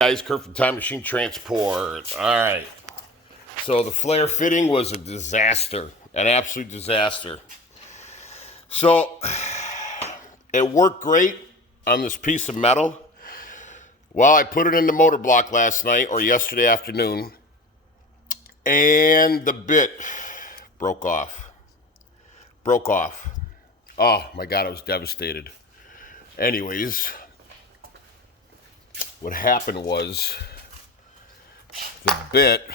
Guys, Kurt from Time Machine Transport. All right. So the flare fitting was a disaster, an absolute disaster. So it worked great on this piece of metal. Well, I put it in the motor block last night or yesterday afternoon, and the bit broke off. Oh my God, I was devastated. Anyways, what happened was the bit,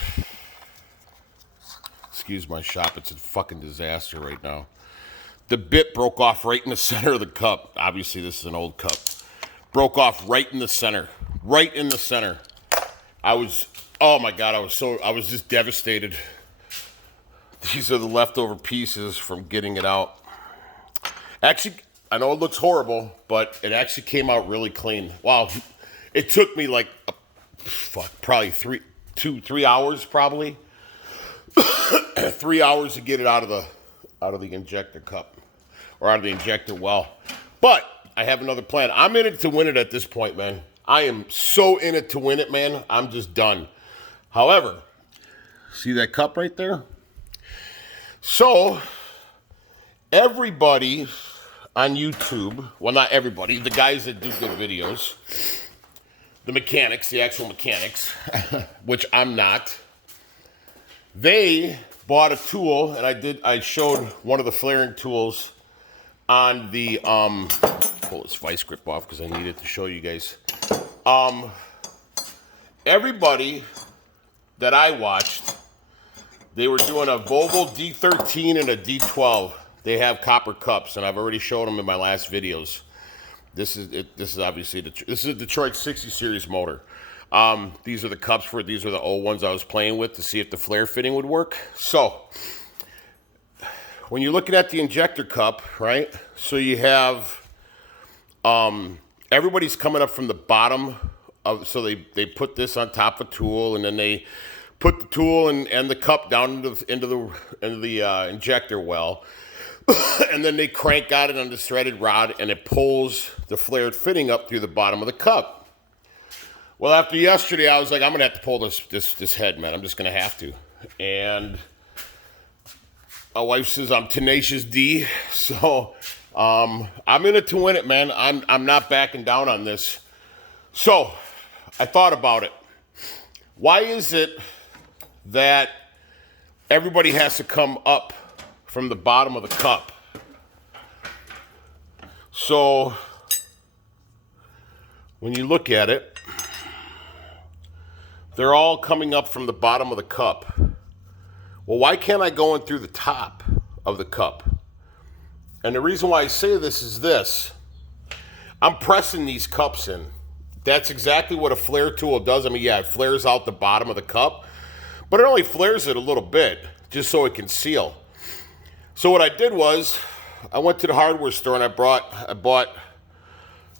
excuse my shop, it's a fucking disaster right now. The bit broke off right in the center of the cup. Obviously, this is an old cup. Broke off right in the center. Right in the center. Oh my God, I was just devastated. These are the leftover pieces from getting it out. Actually, I know it looks horrible, but it actually came out really clean. Wow. It took me like, probably 3 hours, probably. 3 hours to get it out of the injector cup, or out of the injector well. But I have another plan. I'm in it to win it at this point, man. I am so in it to win it, man. I'm just done. However, see that cup right there? So, everybody on YouTube, well, not everybody, the guys that do good videos, the mechanics, the actual mechanics, which I'm not, they bought a tool, and I showed one of the flaring tools on the, pull this vice grip off because I need it to show you guys. Everybody that I watched, they were doing a Volvo D13 and a D12. They have copper cups, and I've already showed them in my last videos. This is obviously this is a Detroit 60 series motor. These are the cups for it. These are the old ones I was playing with to see if the flare fitting would work. So when you're looking at the injector cup, right? So you have everybody's coming up from the bottom of. So they put this on top of a tool, and then they put the tool and the cup down into the injector well. And then they crank out it on the threaded rod, and it pulls the flared fitting up through the bottom of the cup. Well, after yesterday, I was like, I'm going to have to pull this head, man. I'm just going to have to. And my wife says I'm tenacious D, so I'm in it to win it, man. I'm not backing down on this. So I thought about it. Why is it that everybody has to come up from the bottom of the cup? So when you look at it, they're all coming up from the bottom of the cup. Well, why can't I go in through the top of the cup? And the reason why I say this is this. I'm pressing these cups in. That's exactly what a flare tool does. I mean, yeah, it flares out the bottom of the cup, but it only flares it a little bit just so it can seal. So what I did was, I went to the hardware store and I bought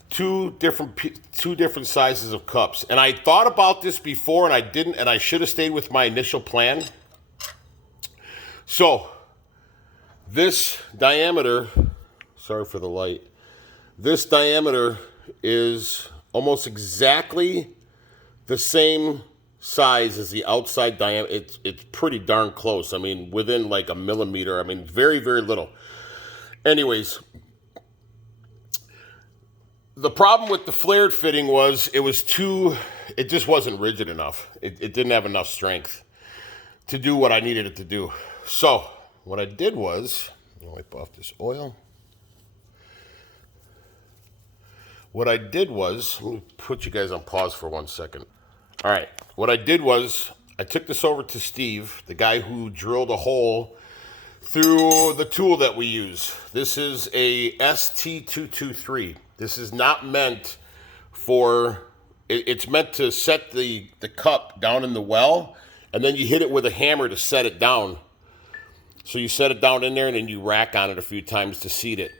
two different sizes of cups. And I thought about this before, and I didn't, and I should have stayed with my initial plan. So this diameter, sorry for the light, this diameter is almost exactly the same size as the outside diameter. It's pretty darn close. I mean, within like a millimeter. I mean, very, very little. Anyways, the problem with the flared fitting was it just wasn't rigid enough. It didn't have enough strength to do what I needed it to do. So what I did was, I'm gonna wipe off this oil. What I did was, let me put you guys on pause for 1 second. All right, what I did was I took this over to Steve, the guy who drilled a hole through the tool that we use. This is a ST223. This is not meant for, it's meant to set the cup down in the well, and then you hit it with a hammer to set it down. So you set it down in there, and then you rack on it a few times to seat it.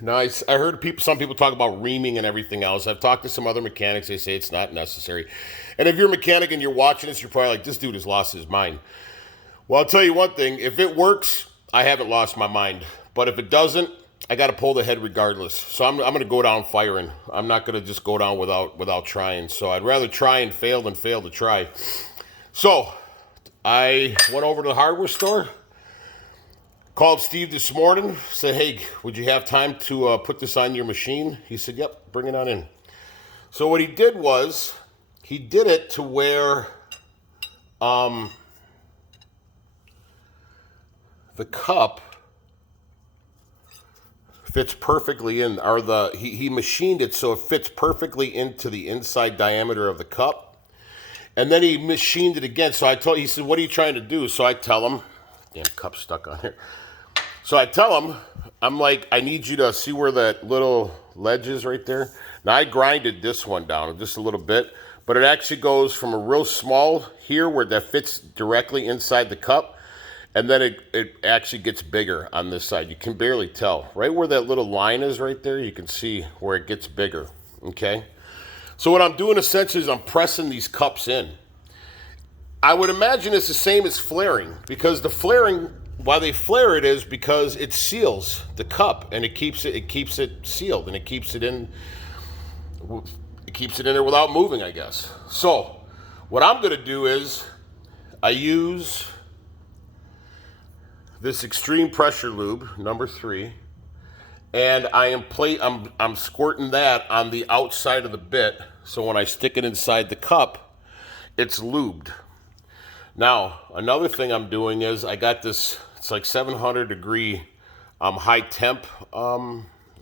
Now, I heard some people talk about reaming and everything else. I've talked to some other mechanics. They say it's not necessary. And if you're a mechanic and you're watching this, you're probably like, this dude has lost his mind. Well, I'll tell you one thing. If it works, I haven't lost my mind. But if it doesn't, I got to pull the head regardless. So I'm going to go down firing. I'm not going to just go down without trying. So I'd rather try and fail than fail to try. So I went over to the hardware store, called Steve this morning, said, hey, would you have time to put this on your machine? He said, yep, bring it on in. So what he did was, he did it to where the cup fits perfectly in, or he machined it so it fits perfectly into the inside diameter of the cup. And then he machined it again. So he said, what are you trying to do? So I tell him, damn cup's stuck on here. So I tell him, I'm like, I need you to see where that little ledge is right there. Now I grinded this one down just a little bit, but it actually goes from a real small here where that fits directly inside the cup. And then it actually gets bigger on this side. You can barely tell. Right where that little line is right there, you can see where it gets bigger, okay? So what I'm doing essentially is I'm pressing these cups in. I would imagine it's the same as flaring, because the flaring, why they flare it is because it seals the cup and it keeps it sealed, and it keeps it in there without moving, I guess. So what I'm gonna do is I use this extreme pressure lube, number 3, and I'm squirting that on the outside of the bit, so when I stick it inside the cup, it's lubed. Now, another thing I'm doing is I got this, it's like 700 degree high temp,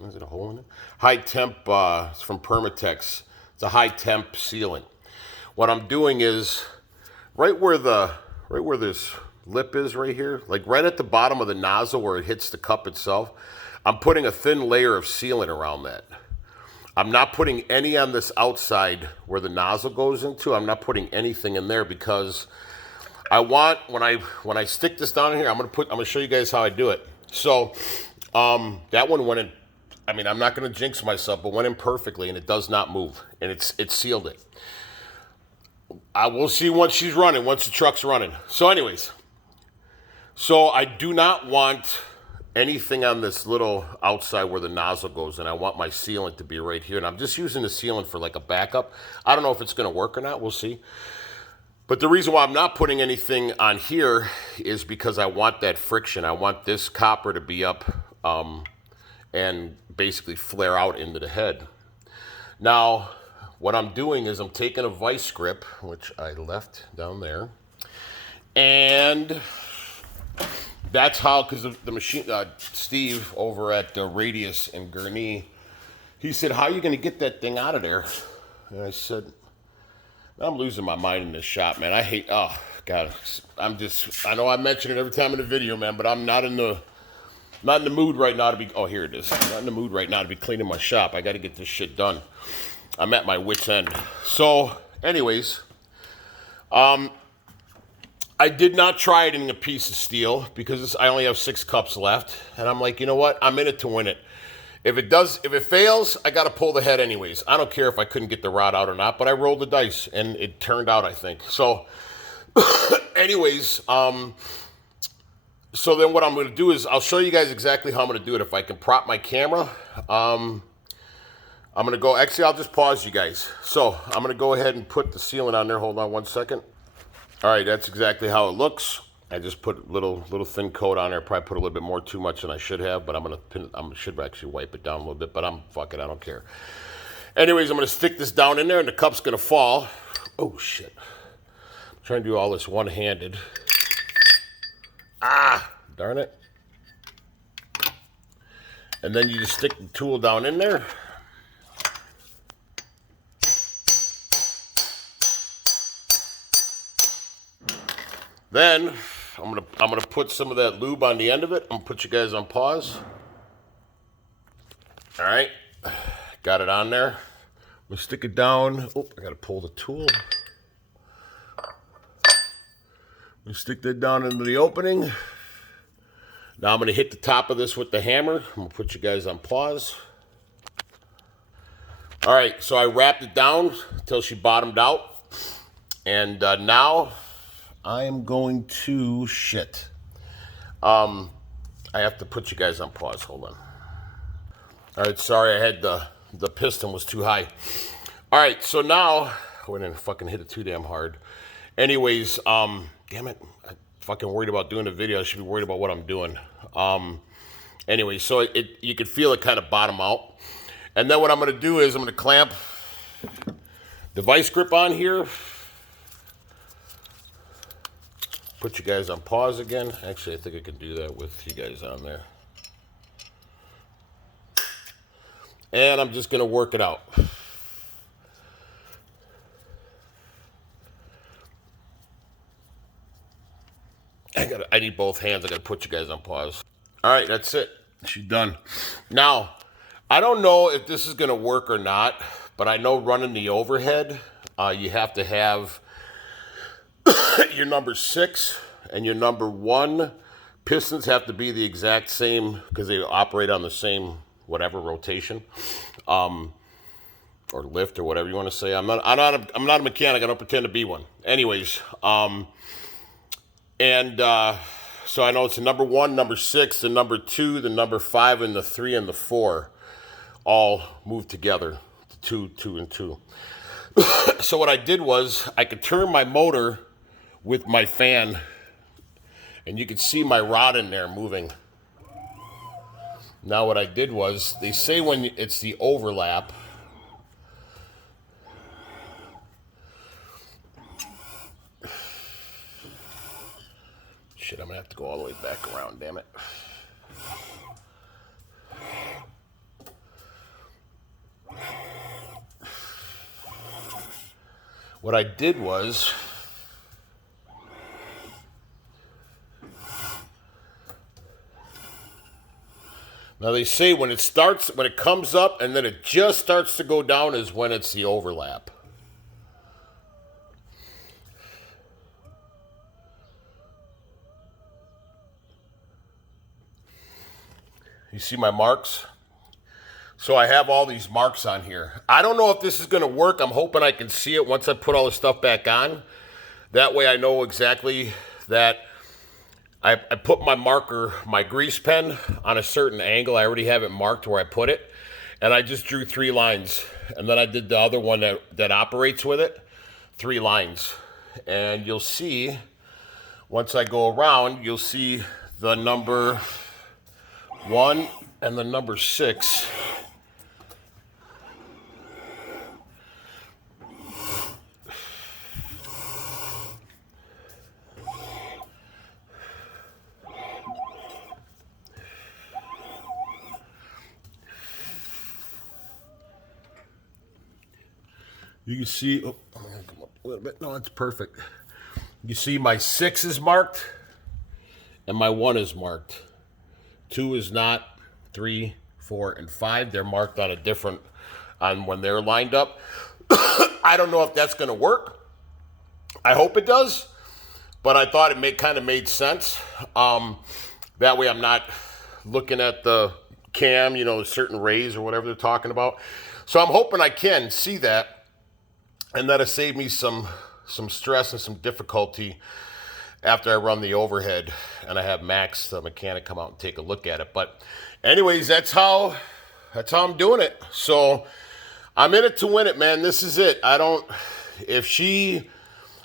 is it a hole in it? High temp, it's from Permatex. It's a high temp sealant. What I'm doing is right where this lip is right here, like right at the bottom of the nozzle where it hits the cup itself, I'm putting a thin layer of sealant around that. I'm not putting any on this outside where the nozzle goes into. I'm not putting anything in there because I want, when I stick this down in here, I'm gonna show you guys how I do it. So that one went in, I mean, I'm not gonna jinx myself, but went in perfectly, and it does not move, and it sealed it. I will see once the truck's running. So anyways, so I do not want anything on this little outside where the nozzle goes, and I want my sealant to be right here. And I'm just using the sealant for like a backup. I don't know if it's gonna work or not, we'll see. But the reason why I'm not putting anything on here is because I want that friction. I want this copper to be up and basically flare out into the head. Now, what I'm doing is I'm taking a vice grip, which I left down there, and that's how, because of the machine, Steve over at Radius and Gurney, he said, how are you going to get that thing out of there? And I said, I'm losing my mind in this shop, man. I hate, oh, God, I know I mention it every time in the video, man, but I'm not in the mood right now to be, oh, here it is. I'm not in the mood right now to be cleaning my shop. I got to get this shit done. I'm at my wit's end. So, anyways, I did not try it in a piece of steel because I only have 6 cups left. And I'm like, you know what? I'm in it to win it. If it fails, I got to pull the head anyways. I don't care if I couldn't get the rod out or not, but I rolled the dice and it turned out, I think. So, anyways, so then what I'm going to do is I'll show you guys exactly how I'm going to do it. If I can prop my camera, I'm going to go, actually, I'll just pause you guys. So I'm going to go ahead and put the sealant on there. Hold on one second. All right, that's exactly how it looks. I just put a little thin coat on there. Probably put a little bit more too much than I should have, but I should actually wipe it down a little bit, but fuck it, I don't care. Anyways, I'm going to stick this down in there and the cup's going to fall. Oh, shit. I'm trying to do all this one-handed. Ah, darn it. And then you just stick the tool down in there. Then I'm gonna put some of that lube on the end of it. I'm gonna put you guys on pause. All right, got it on there. I'm gonna stick it down. Oh, I gotta pull the tool. I'm gonna stick that down into the opening. Now I'm gonna hit the top of this with the hammer. I'm gonna put you guys on pause. All right, so I wrapped it down until she bottomed out. And now I am going to, I have to put you guys on pause, hold on. All right, sorry, I had the piston was too high. All right, so now, I went and fucking hit it too damn hard. Anyways, damn it, I'm fucking worried about doing the video. I should be worried about what I'm doing. Anyway, so you can feel it kind of bottom out. And then what I'm gonna do is I'm gonna clamp the vice grip on here. Put you guys on pause again. Actually, I think I can do that with you guys on there. And I'm just gonna work it out. I need both hands. I gotta put you guys on pause. All right, that's it. She's done. Now, I don't know if this is gonna work or not, but I know running the overhead, you have to have your number 6 and your number 1 pistons have to be the exact same because they operate on the same whatever rotation, or lift or whatever you want to say. I'm not a mechanic. I don't pretend to be one. Anyways, so I know it's the number 1, number 6, the number 2, the number 5, and the 3 and the 4 all move together. 2, 2, and 2. So what I did was I could turn my motor with my fan, and you could see my rod in there moving. Now what I did was, they say when it's the overlap, shit, I'm gonna have to go all the way back around, damn it. What I did was, now they say when it comes up and then it just starts to go down is when it's the overlap. You see my marks? So I have all these marks on here. I don't know if this is gonna work. I'm hoping I can see it once I put all the stuff back on. That way I know exactly that I put my marker, my grease pen on a certain angle. I already have it marked where I put it. And I just drew 3 lines. And then I did the other one that operates with it, 3 lines. And you'll see, once I go around, you'll see the number 1 and the number 6. You can see, oh, I'm gonna come up a little bit. No, it's perfect. You see my 6 is marked and my 1 is marked. 2 is not, 3, 4, and 5. They're marked on a different, on when they're lined up. I don't know if that's gonna work. I hope it does, but I thought it kind of made sense. That way I'm not looking at the cam, you know, certain rays or whatever they're talking about. So I'm hoping I can see that. And that'll save me some stress and some difficulty after I run the overhead and I have Max, the mechanic, come out and take a look at it. But anyways, that's how I'm doing it. So I'm in it to win it, man. This is it.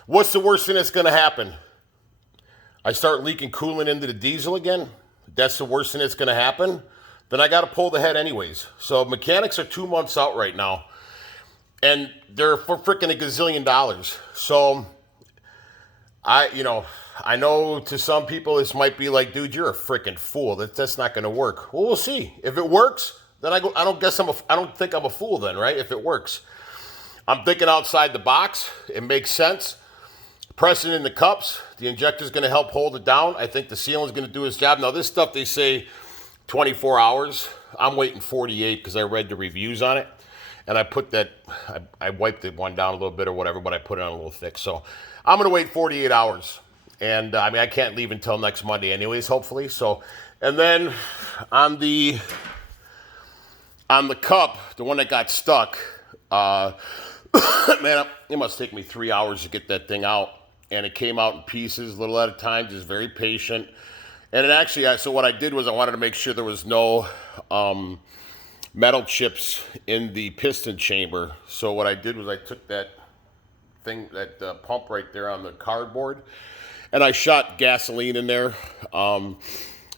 What's the worst thing that's gonna happen? I start leaking coolant into the diesel again? That's the worst thing that's gonna happen? Then I gotta pull the head anyways. So mechanics are 2 months out right now. And they're for freaking $1 gazillion. So I know to some people this might be like, dude, you're a freaking fool. That's not going to work. Well, we'll see. If it works, then I don't think I'm a fool then, right? If it works, I'm thinking outside the box. It makes sense. Pressing in the cups, the injector is going to help hold it down. I think the sealant is going to do its job. Now this stuff they say 24 hours. I'm waiting 48 because I read the reviews on it. And I put that, I wiped the one down a little bit or whatever, but I put it on a little thick. So I'm going to wait 48 hours. And I mean, I can't leave until next Monday anyways, hopefully. So, and then on the cup, the one that got stuck, man, it must take me 3 hours to get that thing out. And it came out in pieces, a little at a time, just very patient. And it actually, so what I did was I wanted to make sure there was no metal chips in the piston chamber. So what I did was I took that thing, that pump right there on the cardboard, and I shot gasoline in there, and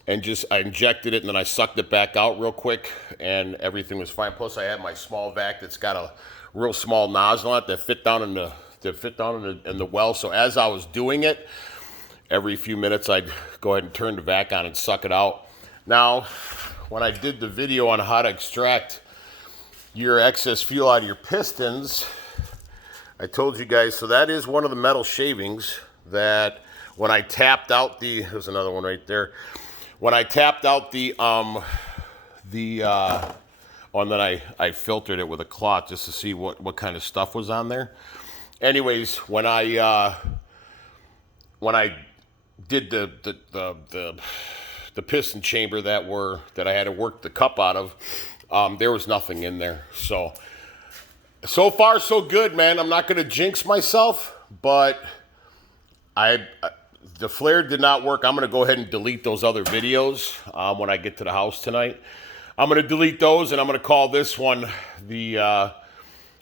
I injected it, and then I sucked it back out real quick, and everything was fine. Plus, I had my small vac that's got a real small nozzle on it that fit down in the well. So as I was doing it, every few minutes I'd go ahead and turn the vac on and suck it out. Now, when I did the video on how to extract your excess fuel out of your pistons, I told you guys, so that is one of the metal shavings that when I tapped out there's another one right there. When I tapped out the one that I filtered it with a cloth just to see what kind of stuff was on there. Anyways, when I did the piston chamber that I had to work the cup out of, there was nothing in there. So far so good, man. I'm not gonna jinx myself, but the flare did not work. I'm going to go ahead and delete those other videos when I get to the house tonight. I'm going to delete those, and I'm going to call this one the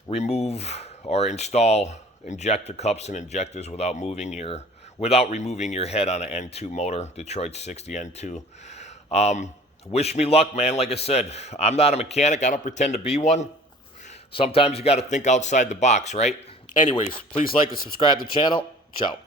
remove or install injector cups and injectors without removing your head on an N2 motor, Detroit 60 N2. Wish me luck, man. Like I said, I'm not a mechanic. I don't pretend to be one. Sometimes you got to think outside the box, right? Anyways, please like and subscribe to the channel. Ciao.